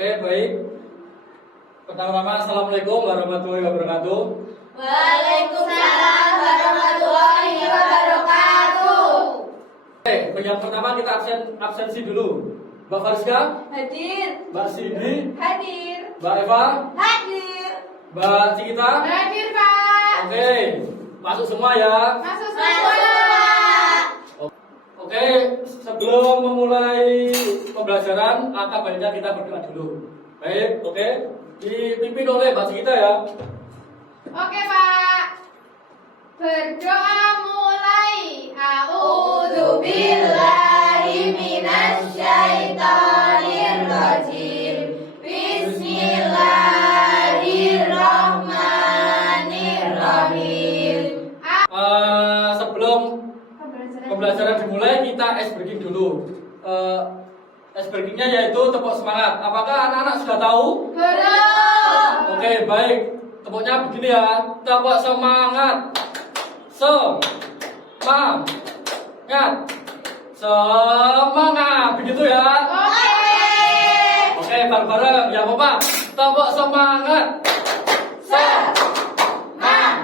Oke, baik. Pertama-tama, Assalamualaikum warahmatullahi wabarakatuh. Waalaikumsalam warahmatullahi wabarakatuh. Oke, yang pertama kita absensi dulu. Mbak Fariska, Hadir. Mbak Cindy, Hadir. Mbak Eva, Hadir. Mbak Cikita. Hadir, Pak. Oke, masuk semua ya. Masuk semua. Oke, sebelum memulai pembelajaran, angka baiknya kita berdoa dulu. Baik, oke. Dipimpin oleh Mbak Cikita ya. Oke, Pak. Berdoa mulai. A'udzubillahi minasyaitonirrajim. Bismillahirrahmanirrahim. Sebelum pembelajaran dimulai, kita ice breaking dulu. Ice breakingnya yaitu tepuk semangat. Apakah anak-anak sudah tahu? Belum. Oke, baik. Tepuknya begini ya. Tepuk semangat. Semangat. Begitu ya. Oke, bareng-bareng. Ya, Bapak. Tepuk semangat. Semangat.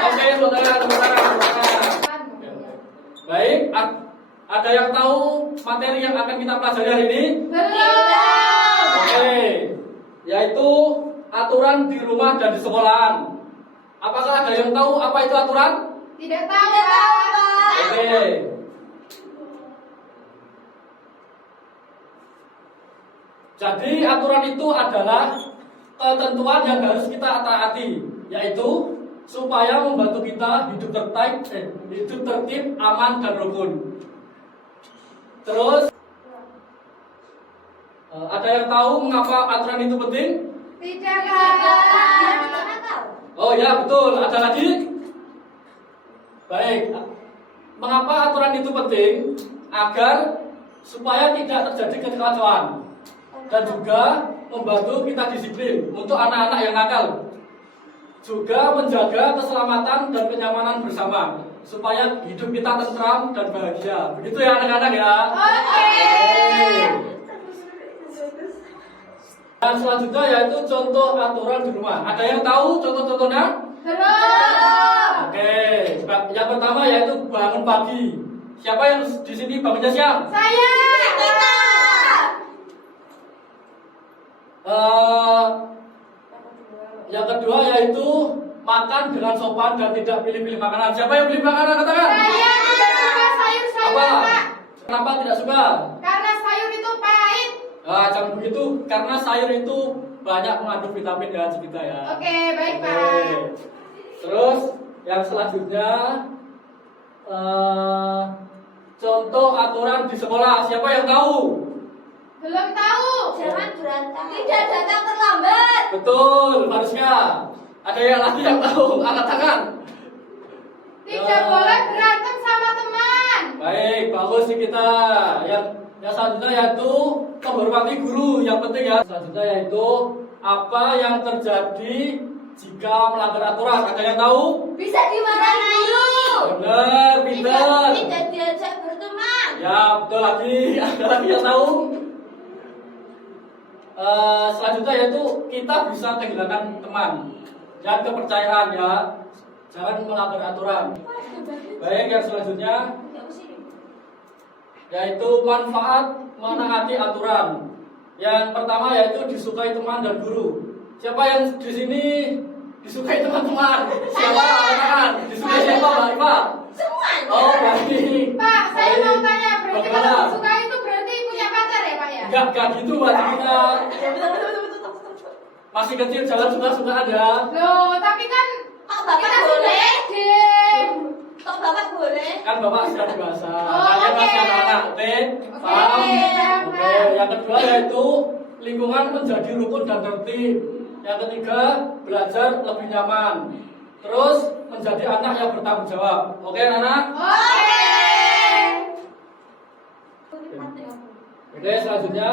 Oke, tepuk tangan. Baik, ada yang tahu materi yang akan kita pelajari hari ini? Belum. Oke, yaitu aturan di rumah dan di sekolahan. Apakah ada yang tahu apa itu aturan? Tidak tahu, Pak. Oke. Jadi aturan itu adalah ketentuan yang harus kita taati, yaitu supaya membantu kita hidup tertib, aman dan rukun. Terus ada yang tahu mengapa aturan itu penting? Tidak, Pak. Oh ya, betul. Ada lagi? Baik. Mengapa aturan itu penting? Agar supaya tidak terjadi kekacauan dan juga membantu kita disiplin untuk anak-anak yang nakal. Juga menjaga keselamatan dan kenyamanan bersama supaya hidup kita tentram dan bahagia. Begitu ya anak-anak ya. Oke. Dan selanjutnya yaitu contoh aturan di rumah. Ada yang tahu contoh-contohnya? Belum. Oke, yang pertama yaitu bangun pagi. Siapa yang di sini bangunnya siang? Saya. Kita. Yang kedua yaitu makan dengan sopan dan tidak pilih-pilih makanan. Siapa yang pilih makanan? Katakan. Saya tidak suka sayur-sayuran, Apa? Pak. Kenapa tidak suka? Karena sayur itu pahit. Jangan begitu, karena sayur itu banyak mengandung vitamin ya kita ya. Oke, baik, Oke. Pak. Terus yang selanjutnya contoh aturan di sekolah. Siapa yang tahu? Belum tahu. Jangan berantak. Tidak datang terlambat. Betul, harusnya. Ada yang lagi yang tahu? Angkat tangan. Tidak boleh berantem sama teman. Baik, bagus sih kita. Yang selanjutnya yaitu menghormati guru. Yang penting ya. Selanjutnya yaitu apa yang terjadi jika melanggar aturan. Ada yang tahu? Bisa dimarahi guru. Benar, pintar. Tidak diajak berteman. Ya, betul lagi. Ada lagi yang tahu? Selanjutnya yaitu kita bisa kehilangan teman dan kepercayaan ya. Jangan melanggar aturan. Baik, yang selanjutnya yaitu manfaat menaati aturan. Yang pertama yaitu disukai teman dan guru. Siapa yang di sini disukai teman-teman? Siapa anak-anak? Disukai siapa, Mbak Iva? Semua. Oh, baik. Pak, saya Baik. mau tanya, berarti Bagaimana? kalau suka itu berarti punya pacar ya, Pak ya? Enggak gitu Mbak Cikita. Masih kecil jangan suka-sukaan ya. Loh, tapi kan Kok bapak kita boleh? sudah gede. Kok bapak boleh? Kan Bapak sudah dewasa. Oh, Kalian oke. masih anak-anak, oke? Paham? paham. Oke, yang kedua yaitu lingkungan menjadi rukun dan tertib. Yang ketiga, belajar lebih nyaman. Terus menjadi anak yang bertanggung jawab. Oke, anak? Oke. Oke, selanjutnya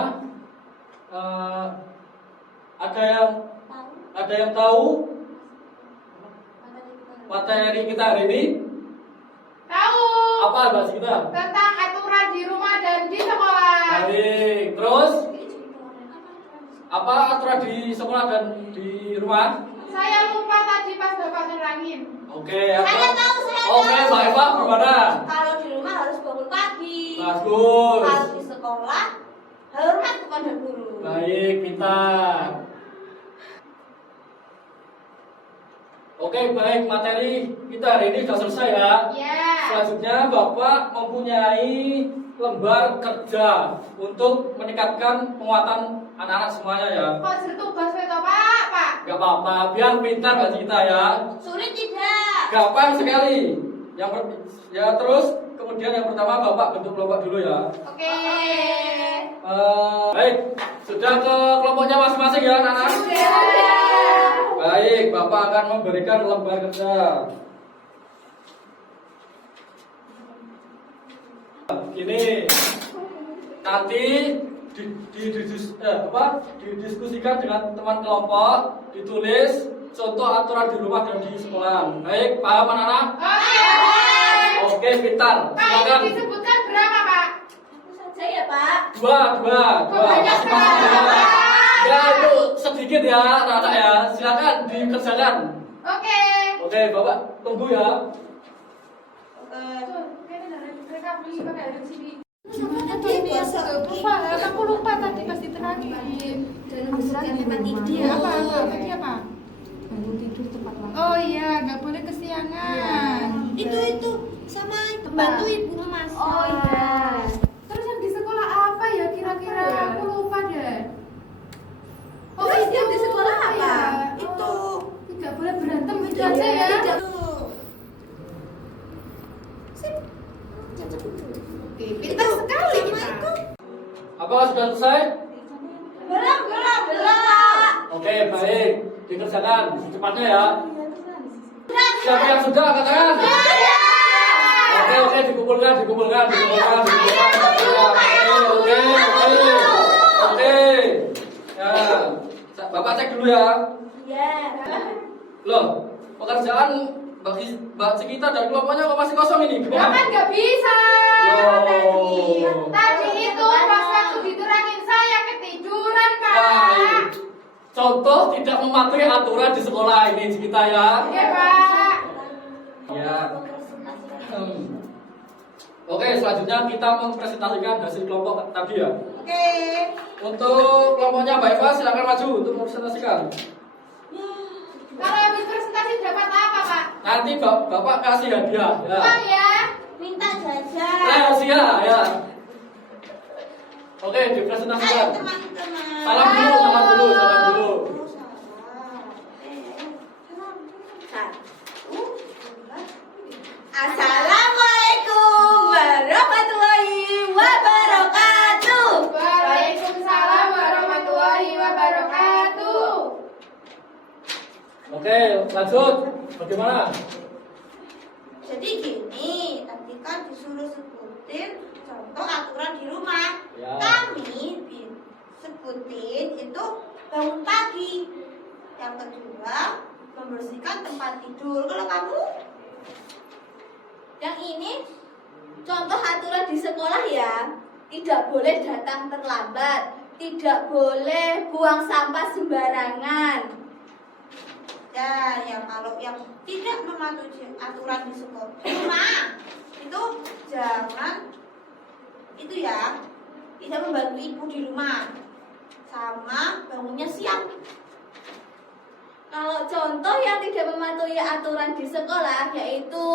ada yang tahu materi kita hari ini? Tahu Apa bahas kita? tentang aturan di rumah dan di sekolah. Baik. Terus apa aturan di sekolah dan di rumah? Saya lupa tadi pas Bapak nerangin. Oke. Saya tahu, saya Oke, tahu. Mbak Eva gimana? Kalau di rumah harus bangun pagi. Bagus. Kalau di sekolah hormat kepada guru. Baik, pintar. Oke, baik, materi kita hari ini sudah selesai ya. Ya. Selanjutnya Bapak mempunyai lembar kerja untuk meningkatkan penguatan anak-anak semuanya ya. Kok sertugas itu Pak? Gak apa-apa, biar pintar bagi kita ya. Sulit tidak? Gampang sekali. Ya terus kemudian yang pertama Bapak bentuk kelompok dulu ya. Oke. Baik, sudah ke kelompoknya masing-masing ya anak-anak. Sudah. Baik, Bapak akan memberikan lembar kerja. Gini, nanti didiskusikan dengan teman kelompok, ditulis contoh aturan di rumah dan di sekolah. Baik, paham anak-anak? Oke. Oke, pintar. Pak, Silakan. ini disebutkan berapa Pak? Aku saja ya Pak. Dua. Banyak Masing-masing ya. sekali. Ya itu sedikit ya, anak-anak ya. Silakan dikerjakan. Oke. Oke, Bapak tunggu ya. Tuh, kayaknya dari mereka beli pakai ada di sini. Tadi biasa. Lupa, aku lupa tadi pas diterangin. Dalam bersihkan tempat tidur. Apa tadi apa? Bangun tidur tepat waktu. Oh iya, nggak boleh kesiangan. Itu sama bantu ibu memasak. Oh iya. Terus yang di sekolah apa ya kira-kira? Aku lupa deh. Terus yang di sekolah apa? Ya? Itu. Tidak boleh berantem itu aja ya. Tidak. Oke, pintar sekali kita. Apakah sudah selesai? Belum, Pak. Oke, baik. Dikerjakan secepatnya ya. Siapa yang sudah angkat tangan? Oke, dikumpulkan. Oke. Ya, Bapak cek dulu ya. Ya. Loh, pekerjaan bagi Mbak Cikita dan kelompoknya kok masih kosong ini? Ya Gimana? kan nggak bisa. Loh. Tadi itu pas waktu diterangin saya ketiduran Pak. Baik. Contoh tidak mematuhi aturan di sekolah ini Cikita ya. Oke Pak. Ya. Oke, selanjutnya kita mempresentasikan hasil kelompok tadi ya. Oke. Untuk kelompoknya Mbak Eva silakan maju untuk mempresentasikan. Kalau habis presentasi dapat apa Pak? Nanti Bapak kasih hadiah ya. Uang ya. Minta jajan. Rahasia ya. Oke, Ayo dipresentasikan. teman-teman. Salam dulu. Oh, salah. Satu. Assalamualaikum warahmatullahi wabarakatuh. Waalaikumsalam warahmatullahi wabarakatuh. Oke, lanjut. Bagaimana? Jadi gini, tadi kan disuruh sebutin contoh aturan di rumah. Ya. Kami sebutin itu bangun pagi. Yang kedua, membersihkan tempat tidur. Kalau kamu? Yang ini contoh aturan di sekolah ya. Tidak boleh datang terlambat, tidak boleh buang sampah sembarangan. Ya, kalau yang tidak mematuhi aturan di sekolah rumah itu jangan itu ya, tidak membantu ibu di rumah sama bangunnya siang. Kalau contoh yang tidak mematuhi aturan di sekolah yaitu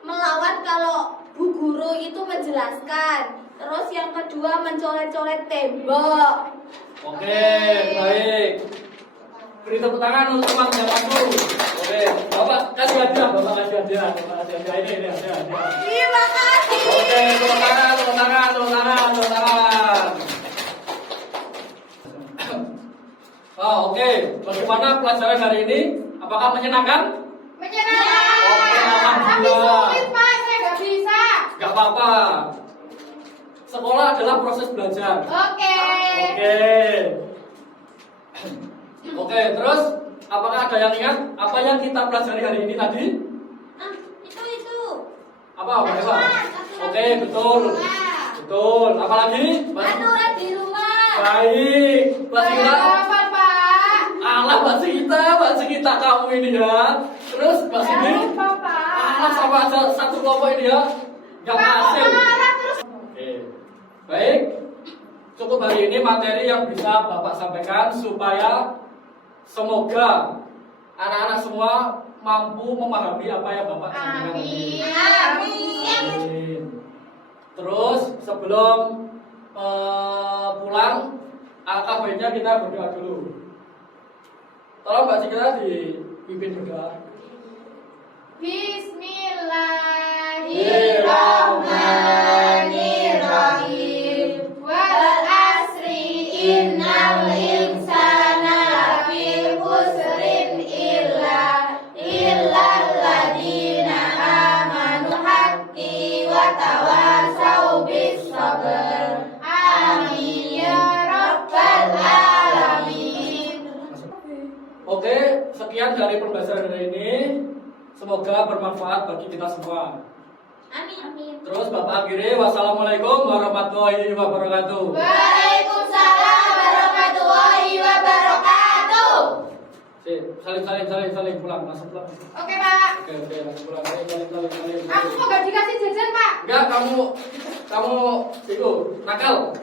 melawan kalau bu guru itu menjelaskan. Terus yang kedua mencoret-coret tembok. Oke, baik. Beri tepuk tangan untuk teman yang maju. Oke, Bapak kasih hadiah. Ini hadiah. Terima kasih. Oke, tepuk tangan. Oh, oke. Bagaimana pelajaran hari ini? Apakah menyenangkan? Menyenangkan. Oke, Tapi alhamdulillah. sulit Pak, saya nggak bisa. Gak apa-apa. Sekolah adalah proses belajar. Oke. Oke, terus apakah ada yang ingat apa yang kita pelajari hari ini tadi? Itu. Apa, Mbak Eva? Oke, betul. Betul. Apalagi? Aturan di rumah. Baik. Mbak Bayar Sita. apa, Pak? Alah Mbak Sita kamu ini ya. Terus Mbak Siti. Bayar apa, Pak? Alah sama aja satu kelompok ini ya. Gak Pak, berhasil. kok marah terus? Oke. Baik. Cukup hari ini materi yang bisa Bapak sampaikan supaya semoga anak-anak semua mampu memahami apa yang Bapak sampaikan tadi. Amin. Amin. Terus sebelum pulang, alangkah baiknya kita berdoa dulu. Tolong Mbak Citra dipimpin berdoa. Bismillahirrahmanirrahim. Wal asri innal insana lafi khusrin illa alladziina aamanu haqqi wa tawasau bis sabr. Amin ya rabbal alamin. Oke, sekian dari pembahasan hari ini. Semoga bermanfaat bagi kita semua. Amin. Terus Bapak akhiri, wassalamualaikum warahmatullahi wabarakatuh. Waalaikumsalam warahmatullahi wabarakatuh. Salim pulang, langsung pulang. Oke, Pak. Oke, langsung pulang. Salim. Aku kok gak dikasih jajan, Pak? Enggak, kamu itu nakal.